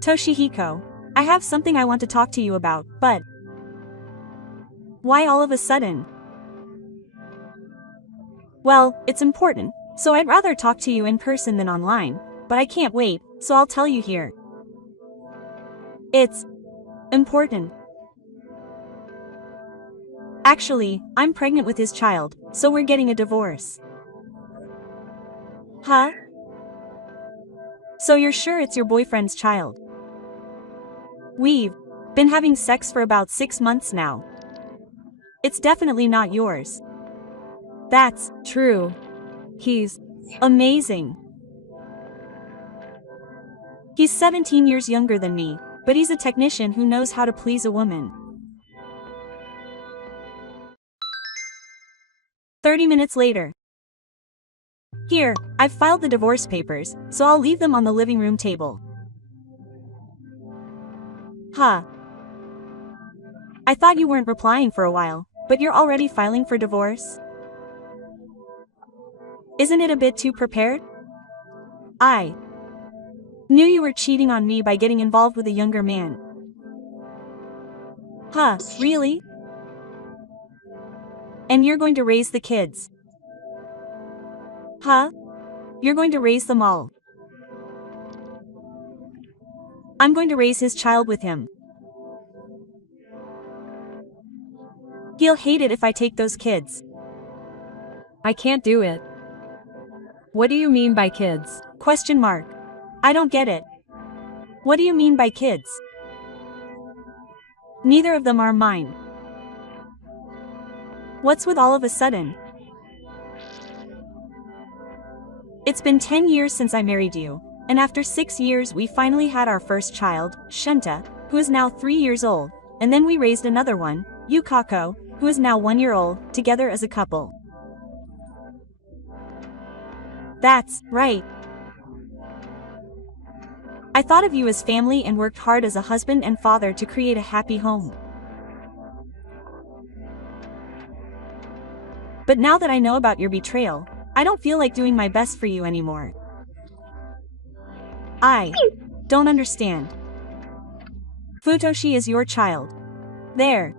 Toshihiko, I have something I want to talk to you about, but why all of a sudden? Well, it's important, so I'd rather talk to you in person than online, but I can't wait, so I'll tell you here. It's important. Actually, I'm pregnant with his child, so we're getting a divorce. Huh? So you're sure it's your boyfriend's child? We've been having sex for about 6 months now. It's definitely not yours. That's true. He's amazing. He's 17 years younger than me, but he's a technician who knows how to please a woman. 30 minutes later. Here, I've filed the divorce papers, so I'll leave them on the living room table. Huh. I thought you weren't replying for a while, but you're already filing for divorce? Isn't it a bit too prepared? I knew you were cheating on me by getting involved with a younger man. Huh, really? And you're going to raise the kids? Huh? You're going to raise them all. I'm going to raise his child with him. He'll hate it if I take those kids. I can't do it. What do you mean by kids? Question mark. I don't get it. What do you mean by kids? Neither of them are mine. What's with all of a sudden? It's been 10 years since I married you, and after 6 years we finally had our first child, Shunta, who is now 3 years old, and then we raised another one, Yukako, who is now 1 year old, together as a couple. That's right. I thought of you as family and worked hard as a husband and father to create a happy home. But now that I know about your betrayal, I don't feel like doing my best for you anymore. I don't understand. Futoshi is your child. Their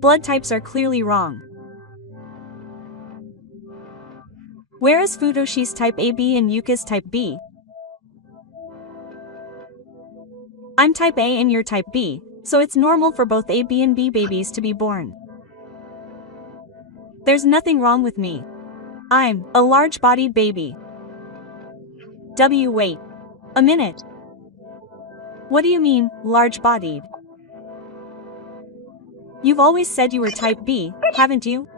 blood types are clearly wrong. Where is Futoshi's type AB and Yuka's type B? I'm type A and you're type B, so it's normal for both A, B and B babies to be born. There's nothing wrong with me. I'm a large-bodied baby. Wait a minute. What do you mean, large-bodied? You've always said you were type B, haven't you?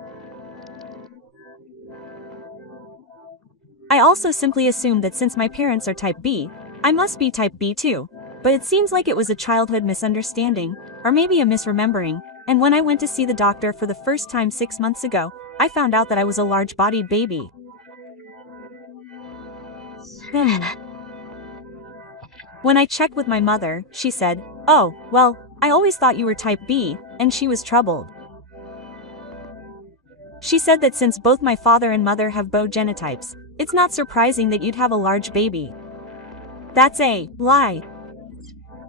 I also simply assumed that since my parents are type B, I must be type B too, but it seems like it was a childhood misunderstanding, or maybe a misremembering, and when I went to see the doctor for the first time 6 months ago, I found out that I was a large-bodied baby. When I checked with my mother, she said, "Oh, well, I always thought you were type B," and she was troubled. She said that since both my father and mother have both genotypes, it's not surprising that you'd have a large baby. That's a lie.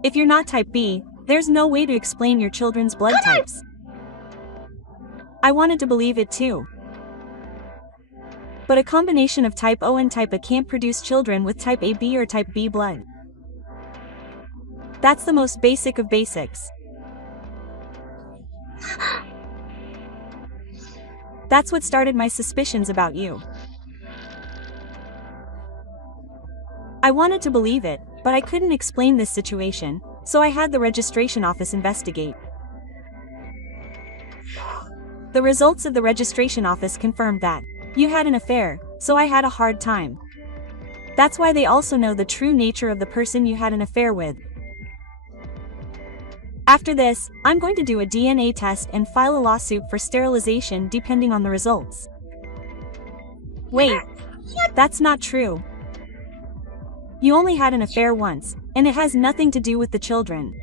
If you're not type B, there's no way to explain your children's blood types. I wanted to believe it too. But a combination of type O and type A can't produce children with type AB or type B blood. That's the most basic of basics. That's what started my suspicions about you. I wanted to believe it, but I couldn't explain this situation, so I had the registration office investigate. The results of the registration office confirmed that you had an affair, so I had a hard time. That's why they also know the true nature of the person you had an affair with. After this, I'm going to do a DNA test and file a lawsuit for sterilization depending on the results. Wait, that's not true. You only had an affair once, and it has nothing to do with the children.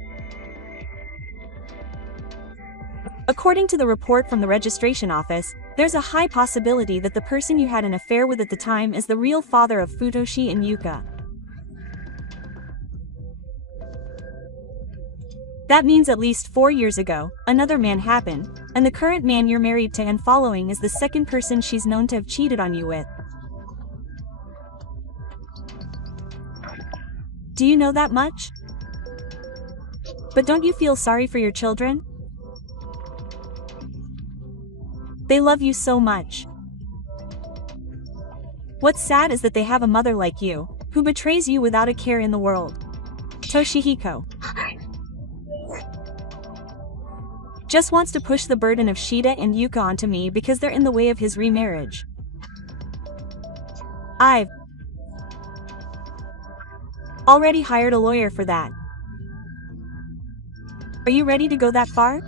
According to the report from the registration office, there's a high possibility that the person you had an affair with at the time is the real father of Futoshi and Yuka. That means at least 4 years ago, another man happened, and the current man you're married to and following is the second person she's known to have cheated on you with. Do you know that much? But don't you feel sorry for your children? They love you so much. What's sad is that they have a mother like you, who betrays you without a care in the world. Toshihiko just wants to push the burden of Shida and Yuka onto me because they're in the way of his remarriage. I've already hired a lawyer for that. Are you ready to go that far?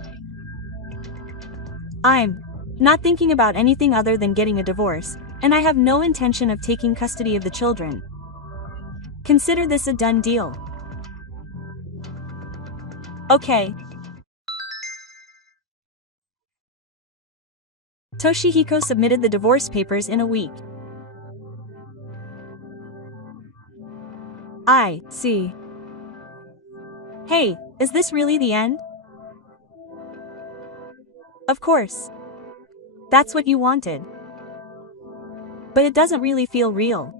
I'm not thinking about anything other than getting a divorce, and I have no intention of taking custody of the children. Consider this a done deal. Okay. Toshihiko submitted the divorce papers in a week. I see. Hey, is this really the end? Of course. That's what you wanted. But it doesn't really feel real.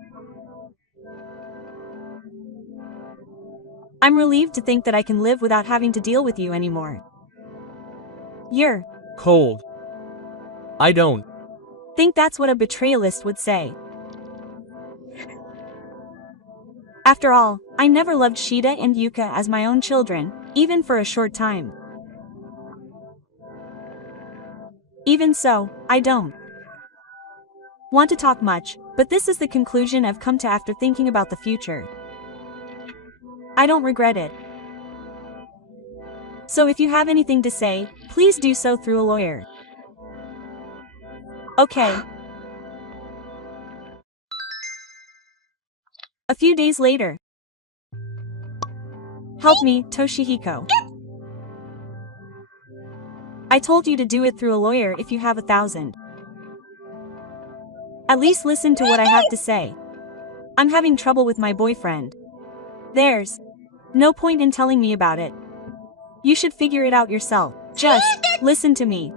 I'm relieved to think that I can live without having to deal with you anymore. You're cold. I don't think that's what a betrayalist would say. After all, I never loved Shida and Yuka as my own children, even for a short time. Even so, I don't want to talk much, but this is the conclusion I've come to after thinking about the future. I don't regret it. So if you have anything to say, please do so through a lawyer. Okay. A few days later. Help me, Toshihiko. I told you to do it through a lawyer if you have 1,000. At least listen to what I have to say. I'm having trouble with my boyfriend. There's no point in telling me about it. You should figure it out yourself. Just listen to me.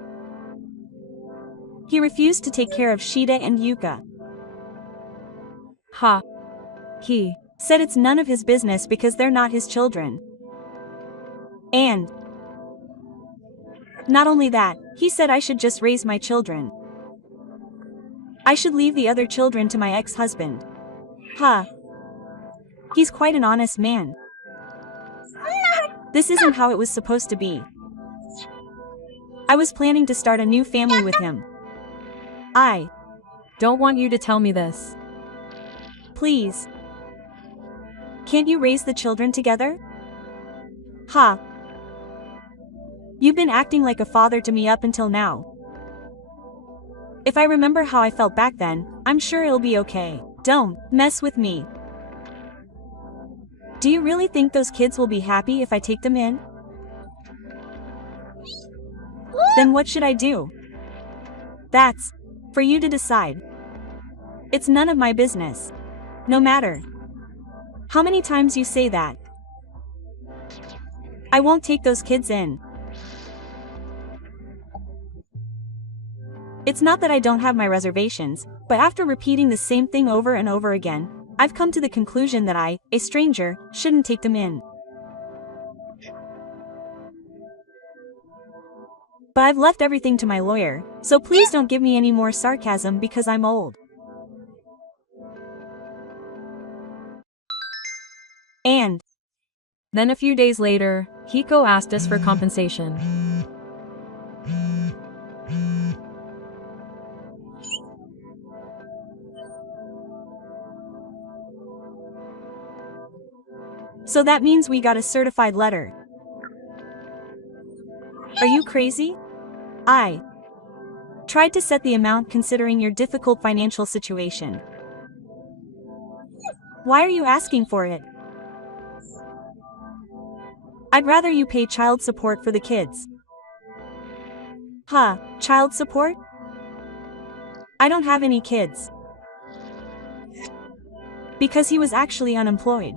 He refused to take care of Shida and Yuka. He said it's none of his business because they're not his children. And not only that, he said I should just raise my children. I should leave the other children to my ex-husband. He's quite an honest man. This isn't how it was supposed to be. I was planning to start a new family with him. I don't want you to tell me this. Please. Can't you raise the children together? You've been acting like a father to me up until now. If I remember how I felt back then, I'm sure it'll be okay. Don't mess with me. Do you really think those kids will be happy if I take them in? Then what should I do? That's for you to decide. It's none of my business. No matter how many times you say that. I won't take those kids in. It's not that I don't have my reservations, but after repeating the same thing over and over again, I've come to the conclusion that I, a stranger, shouldn't take them in. But I've left everything to my lawyer, so please don't give me any more sarcasm because I'm old. And then a few days later, Hiko asked us for compensation. So that means we got a certified letter. Are you crazy? I tried to set the amount considering your difficult financial situation. Why are you asking for it? I'd rather you pay child support for the kids. Child support? I don't have any kids. Because he was actually unemployed.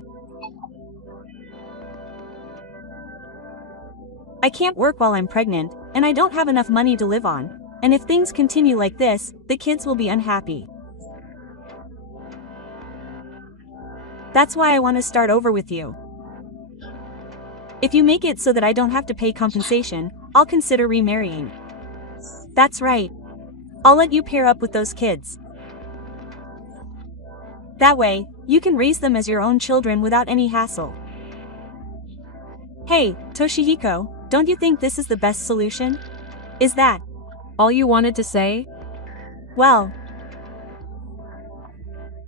I can't work while I'm pregnant, and I don't have enough money to live on, and if things continue like this, the kids will be unhappy. That's why I want to start over with you. If you make it so that I don't have to pay compensation, I'll consider remarrying. That's right. I'll let you pair up with those kids. That way, you can raise them as your own children without any hassle. Hey, Toshihiko, don't you think this is the best solution? Is that All you wanted to say? well?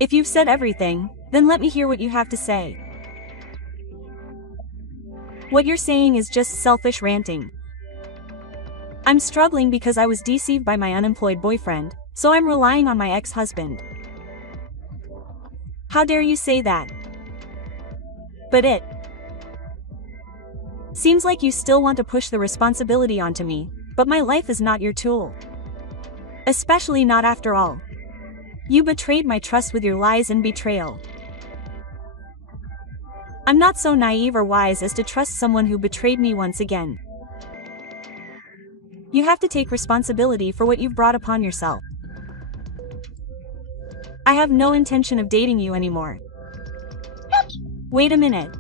If you've said everything, then let me hear what you have to say. What you're saying is just selfish ranting. I'm struggling because I was deceived by my unemployed boyfriend, so I'm relying on my ex-husband. How dare you say that? But it seems like you still want to push the responsibility onto me, but my life is not your tool. Especially not after all. You betrayed my trust with your lies and betrayal. I'm not so naive or wise as to trust someone who betrayed me once again. You have to take responsibility for what you've brought upon yourself. I have no intention of dating you anymore. Wait a minute.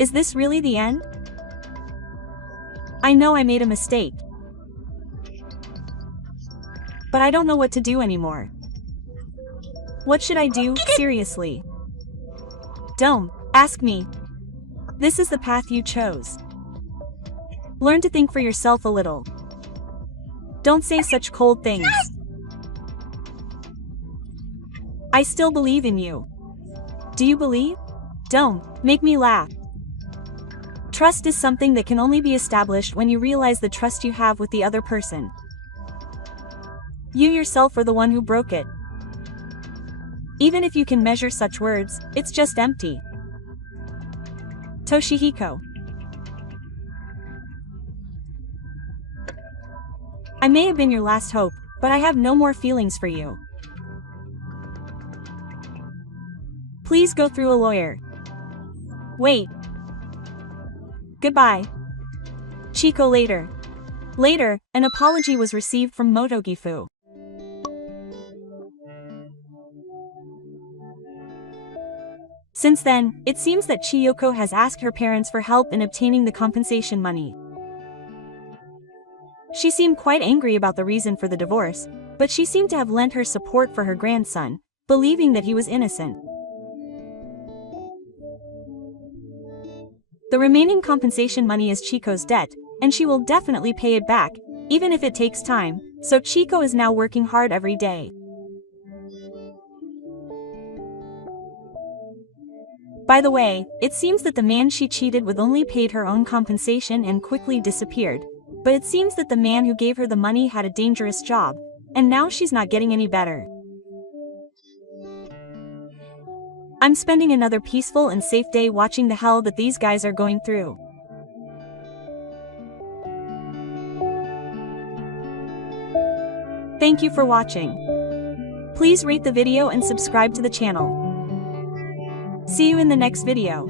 Is this really the end? I know I made a mistake. But I don't know what to do anymore. What should I do, seriously? Don't ask me. This is the path you chose. Learn to think for yourself a little. Don't say such cold things. I still believe in you. Do you believe? Don't make me laugh. Trust is something that can only be established when you realize the trust you have with the other person. You yourself are the one who broke it. Even if you can measure such words, it's just empty. Toshihiko. I may have been your last hope, but I have no more feelings for you. Please go through a lawyer. Wait. Goodbye. Chico later. Later, an apology was received from Motogifu. Since then, it seems that Chiyoko has asked her parents for help in obtaining the compensation money. She seemed quite angry about the reason for the divorce, but she seemed to have lent her support for her grandson, believing that he was innocent. The remaining compensation money is Chico's debt, and she will definitely pay it back, even if it takes time, so Chico is now working hard every day. By the way, it seems that the man she cheated with only paid her own compensation and quickly disappeared, but it seems that the man who gave her the money had a dangerous job, and now she's not getting any better. I'm spending another peaceful and safe day watching the hell that these guys are going through. Thank you for watching. Please rate the video and subscribe to the channel. See you in the next video.